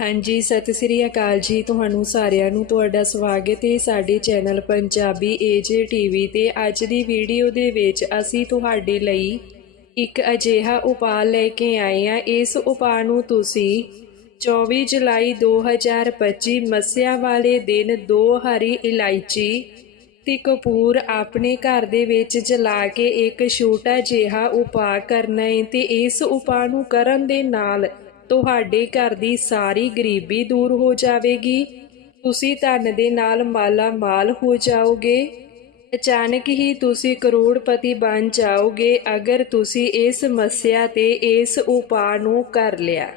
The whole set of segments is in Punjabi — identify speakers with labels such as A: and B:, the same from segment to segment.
A: ਹਾਂਜੀ, ਸਤਿ ਸ੍ਰੀ ਅਕਾਲ ਜੀ। ਤੁਹਾਨੂੰ ਸਾਰਿਆਂ ਨੂੰ ਤੁਹਾਡਾ ਸਵਾਗਤ ਹੈ ਸਾਡੇ ਚੈਨਲ ਪੰਜਾਬੀ ਏਜੇ ਟੀਵੀ ਤੇ। ਅੱਜ ਦੀ ਵੀਡੀਓ ਦੇ ਵਿੱਚ ਅਸੀਂ ਤੁਹਾਡੇ ਲਈ ਇੱਕ ਅਜਿਹਾ ਉਪਾਅ ਲੈ ਕੇ ਆਏ ਹਾਂ। ਇਸ ਉਪਾਅ ਨੂੰ ਤੁਸੀਂ 24 ਜੁਲਾਈ 2025 ਮੱਸਿਆ ਵਾਲੇ ਦਿਨ ਦੋ ਹਰੀ ਇਲਾਇਚੀ ਤੇ ਕਪੂਰ ਆਪਣੇ ਘਰ ਦੇ ਵਿੱਚ ਜਲਾ ਕੇ ਇੱਕ ਛੋਟਾ ਜਿਹਾ ਉਪਾਅ ਕਰਨਾ ਹੈ ਤੇ ਇਸ ਉਪਾਅ ਨੂੰ ਕਰਨ ਦੇ ਨਾਲ ਤੁਹਾਡੇ ਘਰ ਦੀ ਸਾਰੀ ਗਰੀਬੀ ਦੂਰ ਹੋ ਜਾਵੇਗੀ। ਤੁਸੀਂ ਧਨ ਦੇ ਨਾਲ ਮਾਲਾ ਮਾਲ ਹੋ ਜਾਓਗੇ। ਅਚਾਨਕ ਹੀ ਤੁਸੀਂ ਕਰੋੜਪਤੀ ਬਣ ਜਾਓਗੇ ਅਗਰ ਤੁਸੀਂ ਇਸ ਸਮੱਸਿਆ ਤੇ ਇਸ ਉਪਾਅ ਨੂੰ ਕਰ ਲਿਆ।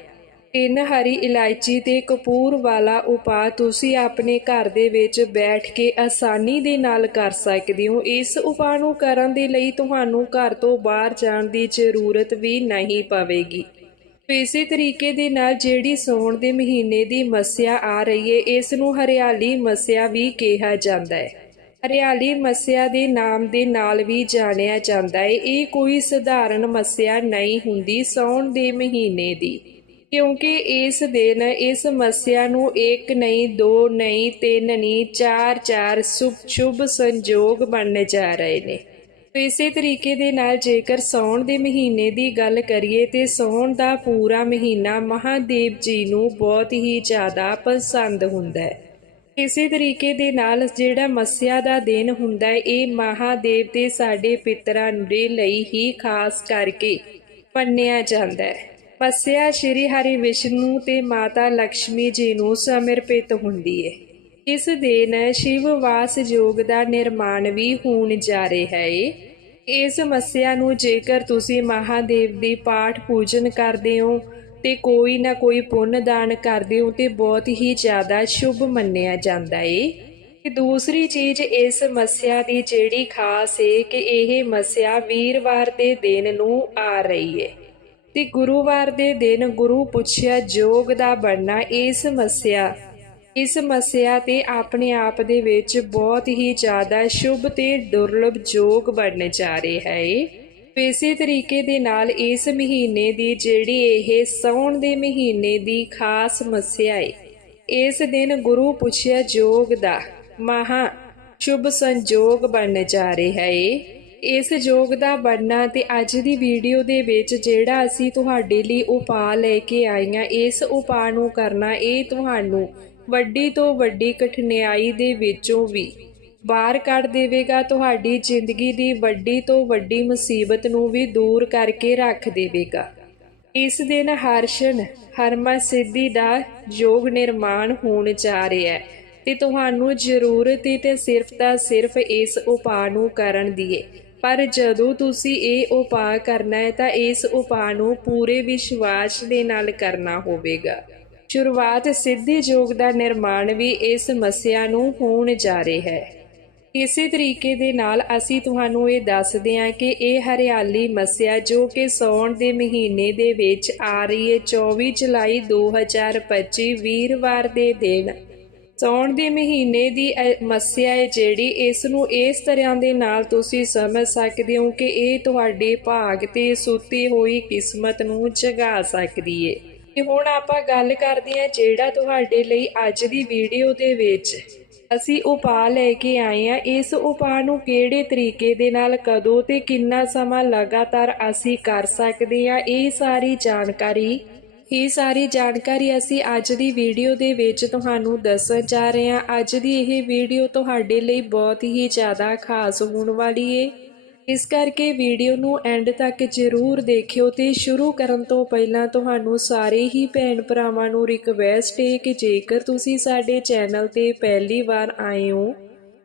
A: ਤਿੰਨ ਹਰੀ ਇਲਾਇਚੀ ਤੇ ਕਪੂਰ ਵਾਲਾ ਉਪਾਅ ਤੁਸੀਂ ਆਪਣੇ ਘਰ ਦੇ ਵਿੱਚ ਬੈਠ ਕੇ ਆਸਾਨੀ ਦੇ ਨਾਲ ਕਰ ਸਕਦੇ ਹੋ। ਇਸ ਉਪਾਅ ਨੂੰ ਕਰਨ ਦੇ ਲਈ ਤੁਹਾਨੂੰ ਘਰ ਤੋਂ ਬਾਹਰ ਜਾਣ ਦੀ ਜ਼ਰੂਰਤ ਵੀ ਨਹੀਂ ਪਵੇਗੀ। ਇਸੇ ਤਰੀਕੇ ਦੇ ਨਾਲ ਜਿਹੜੀ ਸੌਣ ਦੇ ਮਹੀਨੇ ਦੀ ਮੱਸਿਆ ਆ ਰਹੀ ਹੈ ਇਸ ਨੂੰ ਹਰਿਆਲੀ ਮੱਸਿਆ ਵੀ ਕਿਹਾ ਜਾਂਦਾ ਹੈ ਹਰਿਆਲੀ ਮੱਸਿਆ ਦੇ ਨਾਮ ਦੇ ਨਾਲ ਵੀ ਜਾਣਿਆ ਜਾਂਦਾ ਹੈ ਇਹ ਕੋਈ ਸਧਾਰਨ ਮੱਸਿਆ ਨਹੀਂ ਹੁੰਦੀ ਸੌਣ ਦੇ ਮਹੀਨੇ ਦੀ। ਕਿਉਂਕਿ ਇਸ ਦਿਨ ਇਸ ਮੱਸਿਆ ਨੂੰ ਇੱਕ ਨਹੀਂ, ਦੋ ਨਹੀਂ, ਤਿੰਨ ਨਹੀਂ, ਚਾਰ ਚਾਰ ਸ਼ੁਭ ਸ਼ੁਭ ਸੰਜੋਗ ਬਣਨ ਜਾ ਰਹੇ ਨੇ। ਇਸੇ ਤਰੀਕੇ ਦੇ ਨਾਲ ਜੇਕਰ ਸੌਣ ਦੇ ਮਹੀਨੇ ਦੀ ਗੱਲ ਕਰੀਏ ਤੇ ਸੌਣ ਦਾ ਪੂਰਾ ਮਹੀਨਾ ਮਹਾਦੇਵ ਜੀ ਨੂੰ ਬਹੁਤ ਹੀ ਜ਼ਿਆਦਾ ਪਸੰਦ ਹੁੰਦਾ ਹੈ। ਇਸੇ ਤਰੀਕੇ ਦੇ ਨਾਲ ਜਿਹੜਾ ਮੱਸਿਆ ਦਾ ਦਿਨ ਹੁੰਦਾ ਹੈ, ਇਹ ਮਹਾਦੇਵ ਦੇ ਸਾਡੇ ਪਿਤਰਾਂ ਦੇ ਲਈ ਹੀ ਖਾਸ ਕਰਕੇ ਮੰਨਿਆ ਜਾਂਦਾ ਹੈ। ਮੱਸਿਆ ਸ਼੍ਰੀ ਹਰੀ ਵਿਸ਼ਨੂੰ ਤੇ ਮਾਤਾ ਲక్ష్ਮੀ ਜੀ ਨੂੰ ਸਮਰਪਿਤ ਹੁੰਦੀ ਹੈ। ਇਸ ਦਿਨ ਸ਼ਿਵ ਵਾਸ ਯੋਗ ਦਾ ਨਿਰਮਾਣ ਵੀ ਹੋਣ ਜਾ ਰਿਹਾ ਹੈ ਇਸ ਸਮੱਸਿਆ ਨੂੰ ਜੇਕਰ ਤੁਸੀਂ ਮਹਾਦੇਵ ਦੀ ਪਾਠ ਪੂਜਨ ਕਰਦੇ ਹੋ ਤੇ ਕੋਈ ਨਾ ਕੋਈ ਪੁੰਨ ਦਾਨ ਕਰਦੇ ਹੋ ਤੇ ਬਹੁਤ ਹੀ ਜ਼ਿਆਦਾ ਸ਼ੁਭ ਮੰਨਿਆ ਜਾਂਦਾ ਏ। ਤੇ ਦੂਸਰੀ ਚੀਜ਼ ਇਸ ਸਮੱਸਿਆ ਦੀ ਜਿਹੜੀ ਖਾਸ ਏ ਕਿ ਇਹ ਮੱਸਿਆ ਵੀਰਵਾਰ ਦੇ ਦਿਨ ਨੂੰ ਆ ਰਹੀ ਏ। ਤੇ ਗੁਰੂਵਾਰ ਦੇ ਦਿਨ ਗੁਰੂ ਪੁੱਛਿਆ ਜੋਗ ਦਾ ਬਣਨਾ ਇਸ ਸਮੱਸਿਆ ਇਸ ਮੱਸਿਆ ਤੇ ਆਪਣੇ ਆਪ ਦੇ ਵਿੱਚ ਬਹੁਤ ਹੀ ਜ਼ਿਆਦਾ ਸ਼ੁਭ ਤੇ ਦੁਰਲਭ ਯੋਗ ਬਣਨ ਜਾ ਰਿਹਾ ਹੈ। ਇਸੇ ਤਰੀਕੇ ਦੇ ਨਾਲ ਇਸ ਮਹੀਨੇ ਦੀ ਜਿਹੜੀ ਇਹ ਸੌਣ ਦੇ ਮਹੀਨੇ ਦੀ ਖਾਸ ਮੱਸਿਆ ਹੈ ਇਸ ਦਿਨ ਗੁਰੂ ਪੁੱਛਿਆ ਜੋਗ ਦਾ, ਮਹਾ, ਸ਼ੁਭ ਸੰਜੋਗ ਬਣਨ ਜਾ ਰਿਹਾ ਹੈ ਇਸ ਯੋਗ ਦਾ ਬਣਨਾ ਤੇ ਅੱਜ ਦੀ ਵੀਡੀਓ ਦੇ ਵਿੱਚ ਜਿਹੜਾ ਅਸੀਂ ਤੁਹਾਡੇ ਲਈ ਉਪਾਅ ਲੈ ਕੇ ਆਈਆਂ, ਇਸ ਉਪਾਅ ਨੂੰ ਕਰਨਾ, ਇਹ ਤੁਹਾਨੂੰ ਵੱਡੀ ਤੋਂ ਵੱਡੀ ਕਠਿਨਾਈ ਦੇ ਵਿੱਚੋਂ ਵੀ। ਬਾਹਰ ਕੱਢ ਦੇਵੇਗਾ ਤੁਹਾਡੀ ਜ਼ਿੰਦਗੀ ਦੀ ਵੱਡੀ ਤੋਂ ਵੱਡੀ ਮੁਸੀਬਤ ਨੂੰ ਵੀ ਦੂਰ ਕਰਕੇ ਰੱਖ ਦੇਵੇਗਾ। ਇਸ ਦਿਨ ਹਰਸ਼ਨ ਹਰਮਾ ਸਿੱਧੀ ਦਾ ਯੋਗ ਨਿਰਮਾਣ ਹੋਣ ਜਾ ਰਿਹਾ ਹੈ ਤੇ ਤੁਹਾਨੂੰ ਜ਼ਰੂਰਤ ਹੀ ਤੇ ਸਿਰਫ ਤਾਂ ਸਿਰਫ ਇਸ ਉਪਾਅ ਨੂੰ ਕਰਨ ਦੀਏ। ਪਰ ਜਦੋਂ ਤੁਸੀਂ ਇਹ ਉਪਾਅ ਕਰਨਾ ਹੈ ਤਾਂ ਇਸ ਉਪਾਅ ਨੂੰ ਪੂਰੇ ਵਿਸ਼ਵਾਸ ਦੇ ਨਾਲ ਕਰਨਾ ਹੋਵੇਗਾ। ਸ਼ੁਰੂਆਤ ਸਿੱਧੀ ਯੋਗ ਦਾ ਨਿਰਮਾਣ ਵੀ ਇਸ ਸਮੱਸਿਆ ਨੂੰ ਹੋਣ ਜਾ ਰਿਹਾ ਹੈ। ਇਸੇ ਤਰੀਕੇ ਦੇ ਨਾਲ ਅਸੀਂ ਤੁਹਾਨੂੰ ਇਹ ਦੱਸਦੇ ਹਾਂ ਕਿ ਇਹ ਹਰਿਆਲੀ ਮੱਸਿਆ ਜੋ ਕਿ ਸੌਣ ਦੇ ਮਹੀਨੇ ਦੇ ਵਿੱਚ ਆ ਰਹੀ ਹੈ 24 ਜੁਲਾਈ 2025 ਵੀਰਵਾਰ ਦੇ ਦਿਨ। ਸੌਣ ਦੇ ਮਹੀਨੇ ਦੀ ਇਹ ਮੱਸਿਆ ਹੈ ਜਿਹੜੀ ਇਸ ਨੂੰ ਇਸ ਤਰ੍ਹਾਂ ਦੇ ਨਾਲ ਤੁਸੀਂ ਸਮਝ ਸਕਦੇ ਹੋ ਕਿ ਇਹ ਤੁਹਾਡੇ ਭਾਗ ਤੇ ਸੁੱਤੀ ਹੋਈ ਕਿਸਮਤ ਨੂੰ ਜਗਾ ਸਕਦੀ ਹੈ ਹੁਣ ਆਪਾਂ ਗੱਲ ਕਰਦੇ ਹਾਂ ਜਿਹੜਾ ਤੁਹਾਡੇ ਲਈ ਅੱਜ ਦੀ ਵੀਡੀਓ ਦੇ ਵਿੱਚ। ਅਸੀਂ ਉਪਾਅ ਲੈ ਕੇ ਆਏ ਆ ਇਸ ਉਪਾਅ ਨੂੰ ਕਿਹੜੇ ਤਰੀਕੇ ਦੇ ਨਾਲ, ਕਦੋਂ ਤੇ ਕਿੰਨਾ ਸਮਾਂ ਲਗਾਤਾਰ ਅਸੀਂ ਕਰ ਸਕਦੇ ਆ ਇਹ ਸਾਰੀ ਜਾਣਕਾਰੀ, ਇਹ ਸਾਰੀ ਜਾਣਕਾਰੀ ਅਸੀਂ ਅੱਜ ਦੀ ਵੀਡੀਓ ਦੇ ਵਿੱਚ ਤੁਹਾਨੂੰ ਦੱਸਣ ਜਾ ਰਹੇ ਹਾਂ। ਅੱਜ ਦੀ ਇਹ ਵੀਡੀਓ ਤੁਹਾਡੇ ਲਈ ਬਹੁਤ ਹੀ ਜ਼ਿਆਦਾ ਖਾਸ ਹੋਣ ਵਾਲੀ ਏ। ਇਸ ਕਰਕੇ ਵੀਡੀਓ ਨੂੰ ਐਂਡ ਤੱਕ ਜ਼ਰੂਰ ਦੇਖਿਓ ਤੇ ਸ਼ੁਰੂ ਕਰਨ ਤੋਂ ਪਹਿਲਾਂ ਤੁਹਾਨੂੰ ਸਾਰੇ ਹੀ ਭੈਣ ਭਰਾਵਾਂ ਨੂੰ ਰਿਕਵੈਸਟ ਹੈ ਕਿ ਜੇਕਰ ਤੁਸੀਂ ਸਾਡੇ ਚੈਨਲ ਤੇ ਪਹਿਲੀ ਵਾਰ ਆਏ ਹੋ,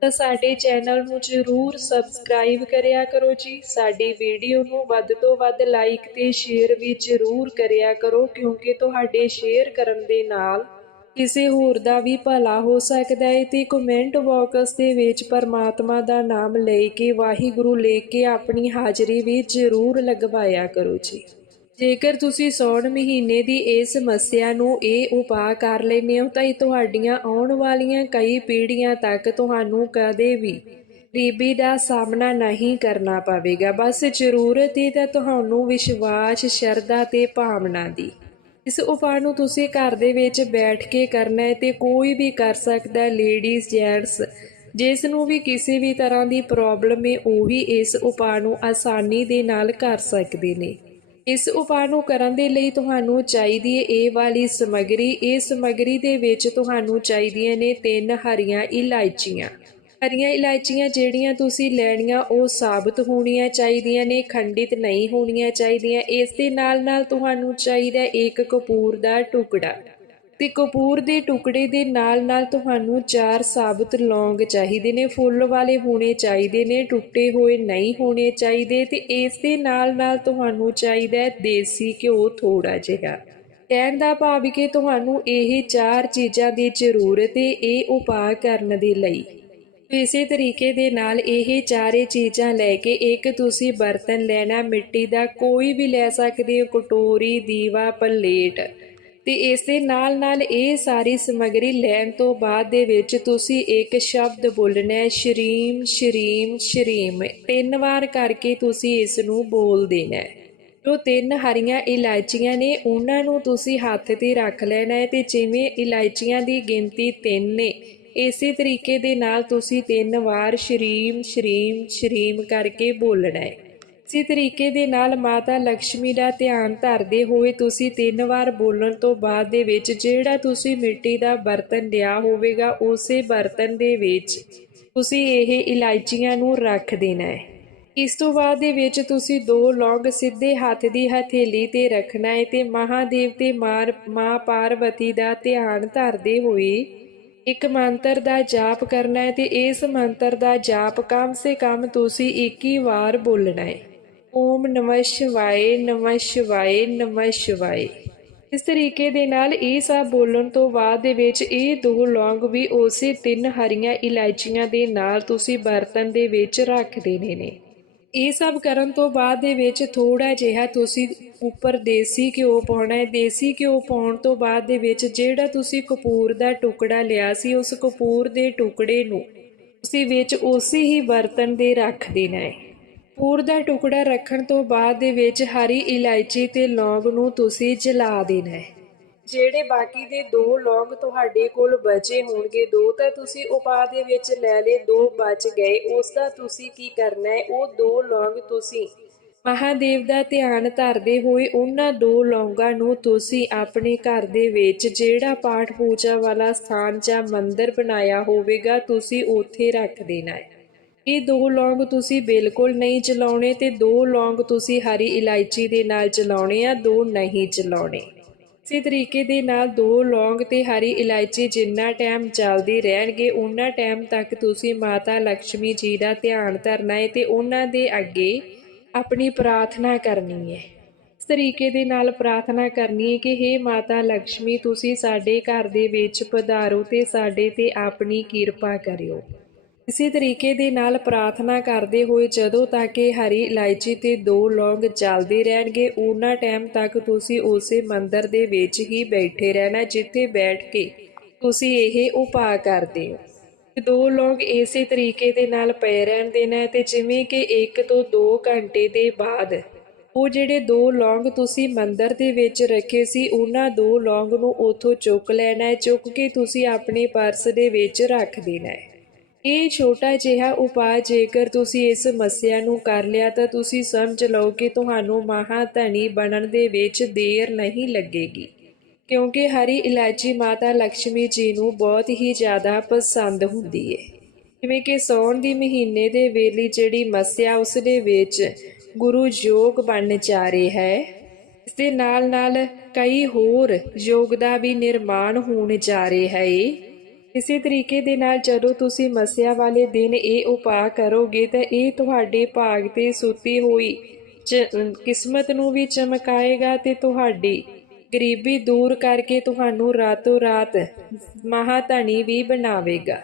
A: ਤਾਂ ਸਾਡੇ ਚੈਨਲ ਨੂੰ ਜ਼ਰੂਰ ਸਬਸਕ੍ਰਾਈਬ ਕਰਿਆ ਕਰੋ ਜੀ। ਸਾਡੀ ਵੀਡੀਓ ਨੂੰ ਵੱਧ ਤੋਂ ਵੱਧ ਲਾਈਕ ਤੇ ਸ਼ੇਅਰ ਵੀ ਜ਼ਰੂਰ ਕਰਿਆ ਕਰੋ ਕਿਉਂਕਿ ਤੁਹਾਡੇ ਸ਼ੇਅਰ ਕਰਨ ਦੇ ਨਾਲ ਕਿਸੇ ਹੋਰ ਦਾ ਵੀ ਭਲਾ ਹੋ ਸਕਦਾ ਹੈ ਤੇ ਕਮੈਂਟ ਬਾਕਸ ਦੇ ਵਿੱਚ ਪਰਮਾਤਮਾ ਦਾ ਨਾਮ ਲੈ ਕੇ ਵਾਹਿਗੁਰੂ ਲੈ ਕੇ ਆਪਣੀ ਹਾਜ਼ਰੀ ਵੀ ਜ਼ਰੂਰ ਲਗਵਾਇਆ ਕਰੋ ਜੀ। ਜੇਕਰ ਤੁਸੀਂ ਸੌਣ ਮਹੀਨੇ ਦੀ ਇਸ ਸਮੱਸਿਆ ਨੂੰ ਇਹ ਉਪਾਅ ਕਰ ਲੈਂਦੇ ਹੋ, ਤਾਂ ਇਹ ਤੁਹਾਡੀਆਂ ਆਉਣ ਵਾਲੀਆਂ ਕਈ ਪੀੜ੍ਹੀਆਂ ਤੱਕ ਤੁਹਾਨੂੰ ਕਦੇ ਵੀ ਗਰੀਬੀ ਦਾ ਸਾਹਮਣਾ ਨਹੀਂ ਕਰਨਾ ਪਵੇਗਾ। ਬਸ ਜ਼ਰੂਰਤ ਹੀ ਤਾਂ ਤੁਹਾਨੂੰ ਵਿਸ਼ਵਾਸ, ਸ਼ਰਧਾ ਤੇ ਭਾਵਨਾ ਦੀ। ਇਸ ਉਪਾਅ ਨੂੰ ਤੁਸੀਂ ਘਰ ਦੇ ਵਿੱਚ ਬੈਠ ਕੇ ਕਰਨਾ ਹੈ ਤੇ ਕੋਈ ਵੀ ਕਰ ਸਕਦਾ ਲੇਡੀਜ਼ ਜੈਂਟਸ ਜਿਸ ਨੂੰ ਵੀ ਕਿਸੇ ਵੀ ਤਰ੍ਹਾਂ ਦੀ ਪ੍ਰੋਬਲਮ ਹੈ, ਉਹ ਵੀ ਇਸ ਉਪਾਅ ਨੂੰ ਆਸਾਨੀ ਦੇ ਨਾਲ ਕਰ ਸਕਦੇ ਨੇ। ਇਸ ਉਪਾਅ ਨੂੰ ਕਰਨ ਦੇ ਲਈ ਤੁਹਾਨੂੰ ਚਾਹੀਦੀ ਹੈ ਇਹ ਵਾਲੀ ਸਮੱਗਰੀ। ਇਹ ਸਮੱਗਰੀ ਦੇ ਵਿੱਚ ਤੁਹਾਨੂੰ ਚਾਹੀਦੀਆਂ ਨੇ ਤਿੰਨ ਹਰੀਆਂ ਇਲਾਇਚੀਆਂ। ਹਰੀਆਂ ਇਲਾਇਚੀਆਂ ਜਿਹੜੀਆਂ ਤੁਸੀਂ ਲੈਣੀਆਂ, ਉਹ ਸਾਬਤ ਹੋਣੀਆਂ ਚਾਹੀਦੀਆਂ ਨੇ, ਖੰਡਿਤ ਨਹੀਂ ਹੋਣੀਆਂ ਚਾਹੀਦੀਆਂ। ਇਸ ਦੇ ਨਾਲ ਨਾਲ ਤੁਹਾਨੂੰ ਚਾਹੀਦਾ ਇੱਕ ਕਪੂਰ ਦਾ ਟੁਕੜਾ। ਤੇ ਕਪੂਰ ਦੇ ਟੁਕੜੇ ਦੇ ਨਾਲ ਨਾਲ ਤੁਹਾਨੂੰ ਚਾਰ ਸਾਬਤ ਲੌਂਗ ਚਾਹੀਦੇ ਨੇ, ਫੁੱਲ ਵਾਲੇ ਹੋਣੇ ਚਾਹੀਦੇ ਨੇ, ਟੁੱਟੇ ਹੋਏ ਨਹੀਂ ਹੋਣੇ ਚਾਹੀਦੇ। ਤੇ ਇਸ ਦੇ ਨਾਲ ਨਾਲ ਤੁਹਾਨੂੰ ਚਾਹੀਦਾ ਦੇਸੀ ਘਿਓ ਥੋੜਾ ਜਿਹਾ। ਕਹਿਣ ਦਾ ਭਾਵ ਕਿ ਤੁਹਾਨੂੰ ਇਹ ਚਾਰ ਚੀਜ਼ਾਂ ਦੀ ਜ਼ਰੂਰਤ ਹੈ ਇਹ ਉਪਾਅ ਕਰਨ ਦੇ ਲਈ। ਇਸੇ ਤਰੀਕੇ ਦੇ ਨਾਲ ਇਹ ਚਾਰੇ ਚੀਜ਼ਾਂ ਲੈ ਕੇ ਇੱਕ ਤੁਸੀਂ ਬਰਤਨ ਲੈਣਾ, ਮਿੱਟੀ ਦਾ ਕੋਈ ਵੀ ਲੈ ਸਕਦੇ ਹੋ, ਕਟੋਰੀ, ਦੀਵਾ, ਪਲੇਟ। ਤੇ ਇਸ ਦੇ ਨਾਲ ਨਾਲ ਇਹ ਸਾਰੀ ਸਮੱਗਰੀ ਲੈਣ ਤੋਂ ਬਾਅਦ ਦੇ ਵਿੱਚ ਤੁਸੀਂ ਇੱਕ ਸ਼ਬਦ ਬੋਲਣਾ ਹੈ, ਸ਼ਰੀਮ ਸ਼ਰੀਮ ਸ਼ਰੀਮ। ਤਿੰਨ ਵਾਰ ਕਰਕੇ ਤੁਸੀਂ ਇਸ ਨੂੰ ਬੋਲ ਦੇਣਾ ਹੈ। ਜੋ ਤਿੰਨ ਹਰੀਆਂ ਇਲਾਇਚੀਆਂ ਨੇ, ਉਹਨਾਂ ਨੂੰ ਤੁਸੀਂ ਹੱਥ ਤੇ ਰੱਖ ਲੈਣਾ ਹੈ ਤੇ ਜਿਵੇਂ ਇਲਾਇਚੀਆਂ ਦੀ ਗਿਣਤੀ ਤਿੰਨ ਨੇ ਇਸੇ ਤਰੀਕੇ ਦੇ ਨਾਲ ਤੁਸੀਂ ਤਿੰਨ ਵਾਰ ਸ਼ਰੀਮ ਸ਼ਰੀਮ ਸ਼ਰੀਮ ਕਰਕੇ ਬੋਲਣਾ ਹੈ। ਇਸੇ ਤਰੀਕੇ ਦੇ ਨਾਲ ਮਾਤਾ ਲక్ష్ਮੀ ਦਾ ਧਿਆਨ ਧਰਦੇ ਹੋਏ ਤੁਸੀਂ ਤਿੰਨ ਵਾਰ ਬੋਲਣ ਤੋਂ ਬਾਅਦ ਦੇ ਵਿੱਚ ਜਿਹੜਾ ਤੁਸੀਂ ਮਿੱਟੀ ਦਾ ਬਰਤਨ ਲਿਆ ਹੋਵੇਗਾ, ਉਸੇ ਬਰਤਨ ਦੇ ਵਿੱਚ ਤੁਸੀਂ ਇਹ ਇਲਾਇਚੀਆਂ ਨੂੰ ਰੱਖ ਦੇਣਾ ਹੈ। ਇਸ ਤੋਂ ਬਾਅਦ ਦੇ ਵਿੱਚ ਤੁਸੀਂ ਦੋ ਲੌਂਗ ਸਿੱਧੇ ਹੱਥ ਦੀ ਹਥੇਲੀ ਤੇ ਰੱਖਣਾ ਹੈ ਤੇ ਮਹਾਦੇਵ ਤੇ ਮਾਰ, ਮਾਂ ਪਾਰਵਤੀ ਦਾ ਧਿਆਨ ਧਰਦੇ ਹੋਏ ਇੱਕ ਮੰਤਰ ਦਾ ਜਾਪ ਕਰਨਾ ਹੈ ਤੇ ਇਸ ਮੰਤਰ ਦਾ ਜਾਪ ਕਮ ਸੇ ਕਮ ਤੁਸੀਂ 21 ਵਾਰ ਬੋਲਣਾ ਹੈ। ਓਮ ਨਮः ਸ਼ਿਵਾਏ ਨਮः ਸ਼ਿਵਾਏ ਨਮः ਸ਼ਿਵਾਏ। ਇਸ ਤਰੀਕੇ ਦੇ ਨਾਲ ਇਹ ਸਭ ਬੋਲਣ ਤੋਂ ਬਾਅਦ ਦੇ ਵਿੱਚ ਇਹ ਦੋ ਲੌਂਗ ਵੀ ਉਸੇ ਤਿੰਨ ਹਰੀਆਂ ਇਲਾਇਚੀਆਂ ਦੇ ਨਾਲ ਤੁਸੀਂ ਬਰਤਨ ਦੇ ਵਿੱਚ ਰੱਖ ਦੇਣੇ ਨੇ। ਇਹ ਸਭ ਕਰਨ ਤੋਂ ਬਾਅਦ ਦੇ ਵਿੱਚ ਥੋੜਾ ਜਿਹਾ ਤੁਸੀਂ ਉੱਪਰ ਦੇਸੀ ਘਿਓ ਪਾਉਣਾ ਹੈ। ਦੇਸੀ ਘਿਓ ਪਾਉਣ ਤੋਂ ਬਾਅਦ ਦੇ ਵਿੱਚ ਜਿਹੜਾ ਤੁਸੀਂ ਕਪੂਰ ਦਾ ਟੁਕੜਾ ਲਿਆ ਸੀ, ਉਸ ਕਪੂਰ ਦੇ ਟੁਕੜੇ ਨੂੰ ਤੁਸੀਂ ਵਿੱਚ ਉਸੇ ਹੀ ਬਰਤਨ ਦੇ ਰੱਖ ਦੇਣਾ ਹੈ। ਕਪੂਰ ਦਾ ਟੁਕੜਾ ਰੱਖਣ ਤੋਂ ਬਾਅਦ ਦੇ ਵਿੱਚ ਹਰੀ ਇਲਾਇਚੀ ਤੇ ਲੌਂਗ ਨੂੰ ਤੁਸੀਂ ਜਲਾ ਦੇਣਾ ਹੈ। ਜਿਹੜੇ ਬਾਕੀ ਦੇ ਦੋ ਲੌਂਗ ਤੁਹਾਡੇ ਕੋਲ ਬਚੇ ਹੋਣਗੇ, ਦੋ ਤਾਂ ਤੁਸੀਂ ਉਪਾਅ ਦੇ ਵਿੱਚ ਲੈ ਲਏ, ਦੋ ਬਚ ਗਏ। ਉਸ ਦਾ ਤੁਸੀਂ ਕੀ ਕਰਨਾ ਹੈ? ਉਹ ਦੋ ਲੌਂਗ ਤੁਸੀਂ ਮਹਾਦੇਵ ਦਾ ਧਿਆਨ ਧਰਦੇ ਹੋਏ ਉਹਨਾਂ ਦੋ ਲੌਂਗਾਂ ਨੂੰ ਤੁਸੀਂ ਆਪਣੇ ਘਰ ਦੇ ਵਿੱਚ ਜਿਹੜਾ ਪਾਠ ਪੂਜਾ ਵਾਲਾ ਸਥਾਨ ਜਾਂ ਮੰਦਿਰ ਬਣਾਇਆ ਹੋਵੇਗਾ, ਤੁਸੀਂ ਉੱਥੇ ਰੱਖ ਦੇਣਾ ਹੈ। ਇਹ ਦੋ ਲੌਂਗ ਤੁਸੀਂ ਬਿਲਕੁਲ ਨਹੀਂ ਚਲਾਉਣੇ ਤੇ ਦੋ ਲੌਂਗ ਤੁਸੀਂ ਹਰੀ ਇਲਾਇਚੀ ਦੇ ਨਾਲ ਜਲਾਉਣੇ ਆ, ਦੋ ਨਹੀਂ ਚਲਾਉਣੇ ਇਸੇ ਤਰੀਕੇ ਦੇ ਨਾਲ ਦੋ ਲੌਂਗ ਤੇ ਹਰੀ ਇਲਾਇਚੀ ਜਿੰਨਾ ਟਾਈਮ ਚੱਲਦੀ ਰਹਿਣਗੇ ਉਹਨਾਂ ਟਾਈਮ ਤੱਕ ਤੁਸੀਂ ਮਾਤਾ ਲక్ష్ਮੀ ਜੀ ਦਾ ਧਿਆਨ ਧਰਨਾ ਹੈ ਤੇ ਉਹਨਾਂ ਦੇ ਅੱਗੇ ਆਪਣੀ ਪ੍ਰਾਰਥਨਾ ਕਰਨੀ ਹੈ ਇਸ ਤਰੀਕੇ ਦੇ ਨਾਲ ਪ੍ਰਾਰਥਨਾ ਕਰਨੀ ਹੈ ਕਿ हे ਮਾਤਾ ਲక్ష్ਮੀ ਤੁਸੀਂ ਸਾਡੇ ਘਰ ਦੇ ਵਿੱਚ ਪਧਾਰੋ ਤੇ ਸਾਡੇ ਤੇ ਆਪਣੀ ਕਿਰਪਾ ਕਰਿਓ। ਇਸੇ ਤਰੀਕੇ ਦੇ ਨਾਲ ਪ੍ਰਾਰਥਨਾ ਕਰਦੇ ਹੋਏ ਜਦੋਂ ਤੱਕ ਇਹ ਹਰੀ ਇਲਾਇਚੀ ਤੇ ਦੋ ਲੌਂਗ ਚੱਲਦੇ ਰਹਿਣਗੇ, ਉਹਨਾਂ ਟਾਈਮ ਤੱਕ ਤੁਸੀਂ ਉਸੇ ਮੰਦਰ ਦੇ ਵਿੱਚ ਹੀ ਬੈਠੇ ਰਹਿਣਾ ਜਿੱਥੇ ਬੈਠ ਕੇ ਤੁਸੀਂ ਇਹ ਉਪਾਅ ਕਰਦੇ ਹੋ। ਦੋ ਲੌਂਗ ਇਸੇ ਤਰੀਕੇ ਦੇ ਨਾਲ ਪਏ ਰਹਿਣ ਦੇਣਾ ਹੈ ਤੇ ਜਿਵੇਂ ਕਿ 1 ਤੋਂ 2 ਘੰਟੇ ਦੇ ਬਾਅਦ ਉਹ ਜਿਹੜੇ ਦੋ ਲੌਂਗ ਤੁਸੀਂ ਮੰਦਰ ਦੇ ਵਿੱਚ ਰੱਖੇ ਸੀ, ਉਹਨਾਂ ਦੋ ਲੌਂਗ ਨੂੰ ਉਥੋਂ ਚੁੱਕ ਲੈਣਾ ਹੈ, ਚੁੱਕ ਕੇ ਤੁਸੀਂ ਆਪਣੇ ਪਰਸ ਦੇ ਵਿੱਚ ਰੱਖ ਦੇਣਾ ਹੈ। ਇਹ ਛੋਟਾ ਜਿਹਾ ਉਪਾਅ, ਜੇਕਰ ਤੁਸੀਂ ਇਸ ਸਮੱਸਿਆ ਨੂੰ ਕਰ ਲਿਆ, ਤਾਂ ਤੁਸੀਂ ਸਮਝ ਲਓ ਕਿ ਤੁਹਾਨੂੰ ਮਹਾ ਧਨੀ ਬਣਨ ਦੇ ਵਿੱਚ ਦੇਰ ਨਹੀਂ ਲੱਗੇਗੀ। ਕਿਉਂਕਿ ਹਰੀ ਇਲਾਇਚੀ ਮਾਤਾ ਲక్ష్ਮੀ ਜੀ ਨੂੰ ਬਹੁਤ ਹੀ ਜ਼ਿਆਦਾ ਪਸੰਦ ਹੁੰਦੀ ਹੈ ਜਿਵੇਂ ਕਿ ਸੌਣ ਦੀ ਮਹੀਨੇ ਦੇ ਵੇਲੇ ਜਿਹੜੀ ਮੱਸਿਆ, ਉਸ ਦੇ ਵਿੱਚ ਗੁਰੂ ਯੋਗ ਬਣ ਜਾ ਰਿਹਾ ਹੈ। ਇਸ ਦੇ ਨਾਲ ਨਾਲ ਕਈ ਹੋਰ ਯੋਗ ਦਾ ਵੀ ਨਿਰਮਾਣ ਹੋਣ ਜਾ ਰਿਹਾ ਹੈ। ਇਸੇ ਤਰੀਕੇ ਦੇ ਨਾਲ ਜਦੋਂ ਤੁਸੀਂ ਮਸਿਆ ਵਾਲੇ ਦਿਨ ਇਹ ਉਪਾਅ ਕਰੋਗੇ ਤਾਂ ਇਹ ਤੁਹਾਡੇ ਭਾਗ ਤੇ ਸੁੱਤੀ ਹੋਈ ਚ- ਕਿਸਮਤ ਨੂੰ ਵੀ ਚਮਕਾਏਗਾ ਤੇ ਤੁਹਾਡੀ ਗਰੀਬੀ ਦੂਰ ਕਰਕੇ ਤੁਹਾਨੂੰ ਰਾਤੋਂ ਰਾਤ ਮਹਾਧਨੀ ਵੀ ਬਣਾਵੇਗਾ।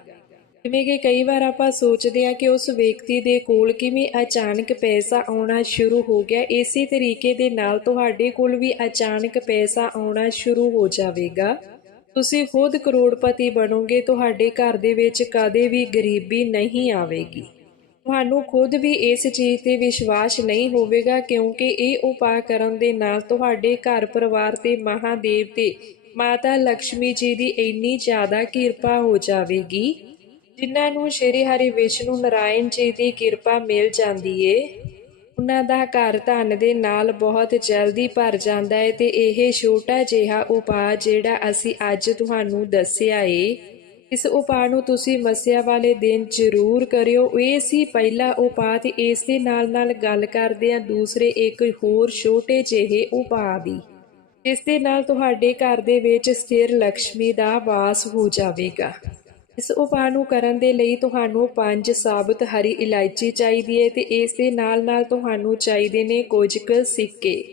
A: ਜਿਵੇਂ ਕਿ ਕਈ ਵਾਰ ਆਪਾਂ ਸੋਚਦੇ ਹਾਂ ਕਿ ਉਸ ਵਿਅਕਤੀ ਦੇ ਕੋਲ ਕਿਵੇਂ ਅਚਾਨਕ ਪੈਸਾ ਆਉਣਾ ਸ਼ੁਰੂ ਹੋ ਗਿਆ, ਇਸੇ ਤਰੀਕੇ ਦੇ ਨਾਲ ਤੁਹਾਡੇ ਕੋਲ ਵੀ ਅਚਾਨਕ ਪੈਸਾ ਆਉਣਾ ਸ਼ੁਰੂ ਹੋ ਜਾਵੇਗਾ। ਤੁਸੀਂ ਖੁਦ ਕਰੋੜਪਤੀ ਬਣੋਗੇ, ਤੁਹਾਡੇ ਘਰ ਦੇ ਵਿੱਚ ਕਦੇ ਵੀ ਗਰੀਬੀ ਨਹੀਂ ਆਵੇਗੀ। ਤੁਹਾਨੂੰ ਖੁਦ ਵੀ ਇਸ ਚੀਜ਼ ਤੇ ਵਿਸ਼ਵਾਸ ਨਹੀਂ ਹੋਵੇਗਾ, ਕਿਉਂਕਿ ਇਹ ਉਪਾਅ ਕਰਨ ਦੇ ਨਾਲ ਤੁਹਾਡੇ ਘਰ ਪਰਿਵਾਰ ਤੇ ਮਹਾਦੇਵ ਤੇ ਮਾਤਾ ਲక్ష్ਮੀ ਜੀ ਦੀ ਇੰਨੀ ਜ਼ਿਆਦਾ ਕਿਰਪਾ ਹੋ ਜਾਵੇਗੀ, ਜਿਨ੍ਹਾਂ ਨੂੰ ਸ਼੍ਰੀ ਹਰੀ ਵਿਸ਼ਨੂੰ ਨਾਰਾਇਣ ਜੀ ਦੀ ਕਿਰਪਾ ਮਿਲ ਜਾਂਦੀ ਏ। ਉਹਨਾਂ ਦਾ ਘਰ ਧਨ ਦੇ ਨਾਲ ਬਹੁਤ ਜਲਦੀ ਭਰ ਜਾਂਦਾ ਹੈ ਤੇ ਇਹ ਛੋਟਾ ਜਿਹਾ ਉਪਾਅ ਜਿਹੜਾ ਅਸੀਂ ਅੱਜ ਤੁਹਾਨੂੰ ਦੱਸਿਆ ਏ। ਇਸ ਉਪਾਅ ਨੂੰ ਤੁਸੀਂ ਮੱਸਿਆ ਵਾਲੇ ਦਿਨ ਜ਼ਰੂਰ ਕਰਿਓ। ਇਹ ਸੀ ਪਹਿਲਾ ਉਪਾਅ ਤੇ ਇਸ ਦੇ ਨਾਲ ਨਾਲ ਗੱਲ ਕਰਦੇ ਹਾਂ ਦੂਸਰੇ ਇੱਕ ਹੋਰ ਛੋਟੇ ਜਿਹੇ ਉਪਾਅ ਦੀ। ਇਸ ਦੇ ਨਾਲ ਤੁਹਾਡੇ ਘਰ ਦੇ ਵਿੱਚ ਸਥਿਰ ਲక్ష్ਮੀ ਦਾ ਵਾਸ ਹੋ ਜਾਵੇਗਾ। ਇਸ ਉਪਾਅ ਨੂੰ ਕਰਨ ਦੇ ਲਈ ਤੁਹਾਨੂੰ ਪੰਜ ਸਾਬਤ ਹਰੀ ਇਲਾਇਚੀ ਚਾਹੀਦੀ ਹੈ ਤੇ ਇਸ ਦੇ ਨਾਲ ਨਾਲ ਤੁਹਾਨੂੰ ਚਾਹੀਦੇ ਨੇ ਕੁਝ ਕੁ ਸਿੱਕੇ।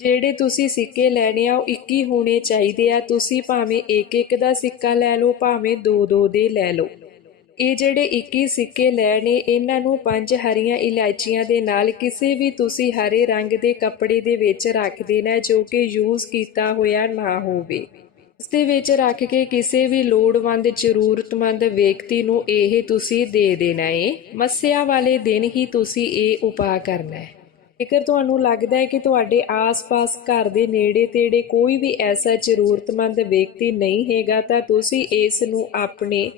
A: ਜਿਹੜੇ ਤੁਸੀਂ ਸਿੱਕੇ ਲੈਣੇ ਆ, ਉਹ 21 ਹੋਣੇ ਚਾਹੀਦੇ ਆ। ਤੁਸੀਂ ਭਾਵੇਂ ਇੱਕ ਇੱਕ ਦਾ ਸਿੱਕਾ ਲੈ ਲਓ, ਭਾਵੇਂ ਦੋ ਦੋ ਦੇ ਲੈ ਲਓ। ਇਹ ਜਿਹੜੇ 21 ਸਿੱਕੇ ਲੈਣੇ, ਇਹਨਾਂ ਨੂੰ ਪੰਜ ਹਰੀਆਂ ਇਲਾਇਚੀਆਂ ਦੇ ਨਾਲ ਕਿਸੇ ਵੀ ਤੁਸੀਂ ਹਰੇ ਰੰਗ ਦੇ ਕੱਪੜੇ ਦੇ ਵਿੱਚ ਰੱਖ ਦੇਣਾ ਜੋ ਕਿ ਯੂਜ਼ ਕੀਤਾ ਹੋਇਆ ਨਾ ਹੋਵੇ। ਇਸ ਦੇ ਵਿੱਚ ਰੱਖ ਕੇ ਕਿਸੇ ਵੀ ਲੋੜਵੰਦ, ਜ਼ਰੂਰਤਮੰਦ ਵਿਅਕਤੀ ਨੂੰ ਇਹ ਤੁਸੀਂ ਦੇ ਦੇਣਾ ਏ। ਮੱਸਿਆ ਵਾਲੇ ਦਿਨ ਹੀ ਤੁਸੀਂ ਇਹ ਉਪਾਅ ਕਰਨਾ ਹੈ ਜੇਕਰ ਤੁਹਾਨੂੰ ਲੱਗਦਾ ਹੈ ਕਿ ਤੁਹਾਡੇ ਆਸ-ਪਾਸ ਘਰ ਦੇ ਨੇੜੇ-ਤੇੜੇ ਕੋਈ ਵੀ ਐਸਾ ਜ਼ਰੂਰਤਮੰਦ ਵਿਅਕਤੀ ਨਹੀਂ ਹੈਗਾ, ਤਾਂ ਤੁਸੀਂ ਇਸ ਨੂੰ ਆਪਣੇ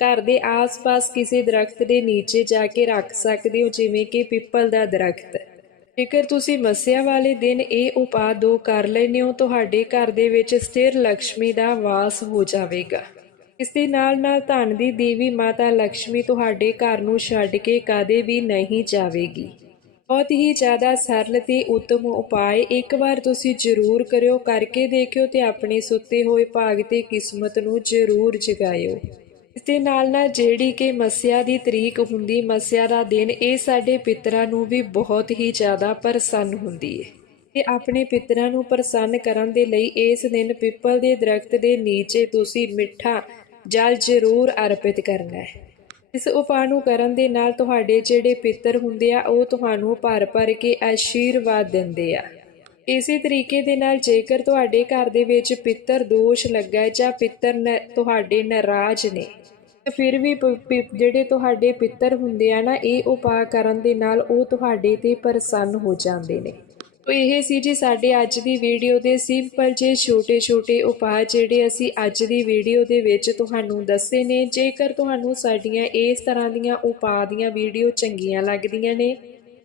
A: ਘਰ ਦੇ ਆਸ-ਪਾਸ ਕਿਸੇ ਦਰਖਤ ਦੇ ਨੀਚੇ ਜਾ ਕੇ ਰੱਖ ਸਕਦੇ ਹੋ, ਜਿਵੇਂ ਕਿ ਪਿੱਪਲ ਦਾ ਦਰਖਤ। ਜੇਕਰ ਤੁਸੀਂ ਮੱਸਿਆ ਵਾਲੇ ਦਿਨ ਇਹ ਉਪਾਅ ਦੋ ਕਰ ਲੈਨੇ ਹੋ, ਤੁਹਾਡੇ ਘਰ ਦੇ ਵਿੱਚ ਸਥਿਰ ਲక్ష్ਮੀ ਦਾ ਵਾਸ ਹੋ ਜਾਵੇਗਾ। ਇਸ ਦੇ ਨਾਲ ਨਾਲ ਧਨ ਦੀ ਦੇਵੀ ਮਾਤਾ ਲక్ష్ਮੀ ਤੁਹਾਡੇ ਘਰ ਨੂੰ ਛੱਡ ਕੇ ਕਦੇ ਵੀ ਨਹੀਂ ਜਾਵੇਗੀ। ਬਹੁਤ ਹੀ ਜ਼ਿਆਦਾ ਸਰਲ ਤੇ ਉਤਮ ਉਪਾਅ ਇੱਕ ਵਾਰ ਤੁਸੀਂ ਜ਼ਰੂਰ ਕਰਿਓ, ਕਰਕੇ ਦੇਖਿਓ ਤੇ ਆਪਣੇ ਸੁੱਤੇ ਹੋਏ ਭਾਗ ਤੇ ਕਿਸਮਤ ਨੂੰ ਜ਼ਰੂਰ ਜਗਾਇਓ। ਇਸ ਦੇ ਨਾਲ ਨਾਲ ਜਿਹੜੀ ਕਿ ਮੱਸਿਆ ਦੀ ਤਰੀਕ ਹੁੰਦੀ, ਮੱਸਿਆ ਦਾ ਦਿਨ, ਇਹ ਸਾਡੇ ਪਿਤਰਾਂ ਨੂੰ ਵੀ ਬਹੁਤ ਹੀ ਜ਼ਿਆਦਾ ਪ੍ਰਸੰਨ ਹੁੰਦੀ ਹੈ ਤੇ ਆਪਣੇ ਪਿਤਰਾਂ ਨੂੰ ਪ੍ਰਸੰਨ ਕਰਨ ਦੇ ਲਈ ਇਸ ਦਿਨ ਪਿੱਪਲ ਦੇ ਦਰਖਤ ਦੇ ਨੀਚੇ ਤੁਸੀਂ ਮਿੱਠਾ ਜਲ ਜ਼ਰੂਰ ਅਰਪਿਤ ਕਰਨਾ ਹੈ। ਇਸ ਉਪਾਅ ਨੂੰ ਕਰਨ ਦੇ ਨਾਲ ਤੁਹਾਡੇ ਜਿਹੜੇ ਪਿੱਤਰ ਹੁੰਦੇ ਆ, ਉਹ ਤੁਹਾਨੂੰ ਭਰ ਭਰ ਕੇ ਆਸ਼ੀਰਵਾਦ ਦਿੰਦੇ ਆ। ਇਸੇ ਤਰੀਕੇ ਦੇ ਨਾਲ ਜੇਕਰ ਤੁਹਾਡੇ ਘਰ ਦੇ ਵਿੱਚ ਪਿੱਤਰ ਦੋਸ਼ ਲੱਗਾ ਜਾਂ ਪਿੱਤਰ ਨ- ਤੁਹਾਡੇ ਨਾਰਾਜ਼ ਨੇ, ਤੇ ਫਿਰ ਵੀ ਪ- ਜਿਹੜੇ ਤੁਹਾਡੇ ਪਿੱਤਰ ਹੁੰਦੇ ਆ ਨਾ, ਇਹ ਉਪਾਅ ਕਰਨ ਦੇ ਨਾਲ ਉਹ ਤੁਹਾਡੇ ਤੇ ਪ੍ਰਸੰਨ ਹੋ ਜਾਂਦੇ ਨੇ। ਤੋ ਇਹ ਸੀ ਜੀ ਸਾਡੇ ਅੱਜ ਦੀ ਵੀਡੀਓ ਦੇ ਸਿੰਪਲ ਜੇ ਛੋਟੇ-ਛੋਟੇ ਉਪਾਅ ਜਿਹੜੇ ਅਸੀਂ ਅੱਜ ਦੀ ਵੀਡੀਓ ਦੇ ਵਿੱਚ ਤੁਹਾਨੂੰ ਦੱਸੇ ਨੇ। ਜੇਕਰ ਤੁਹਾਨੂੰ ਸਾਡੀਆਂ ਇਸ ਤਰ੍ਹਾਂ ਦੀਆਂ ਉਪਾਅ ਦੀਆਂ ਵੀਡੀਓ ਚੰਗੀਆਂ ਲੱਗਦੀਆਂ ਨੇ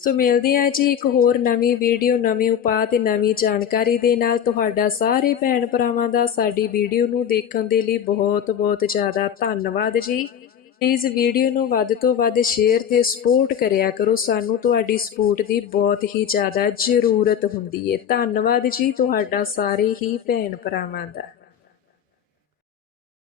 A: ਸੋ ਮਿਲਦੇ ਹਾਂ ਜੀ ਇੱਕ ਹੋਰ ਨਵੀਂ ਵੀਡੀਓ, ਨਵੇਂ ਉਪਾਅ ਤੇ ਨਵੀਂ ਜਾਣਕਾਰੀ ਦੇ ਨਾਲ। ਤੁਹਾਡਾ ਸਾਰੇ ਭੈਣ ਭਰਾਵਾਂ ਦਾ ਸਾਡੀ ਵੀਡੀਓ ਨੂੰ ਦੇਖਣ ਦੇ ਲਈ ਬਹੁਤ ਬਹੁਤ ਜ਼ਿਆਦਾ ਧੰਨਵਾਦ ਜੀ। ਪਲੀਜ਼ ਵੀਡੀਓ ਨੂੰ ਵੱਧ ਤੋਂ ਵੱਧ ਸ਼ੇਅਰ ਤੇ ਸਪੋਰਟ ਕਰਿਆ ਕਰੋ। ਸਾਨੂੰ ਤੁਹਾਡੀ ਸਪੋਰਟ ਦੀ ਬਹੁਤ ਹੀ ਜ਼ਿਆਦਾ ਜ਼ਰੂਰਤ ਹੁੰਦੀ ਹੈ ਧੰਨਵਾਦ ਜੀ ਤੁਹਾਡਾ ਸਾਰੇ ਹੀ ਭੈਣ ਭਰਾਵਾਂ ਦਾ।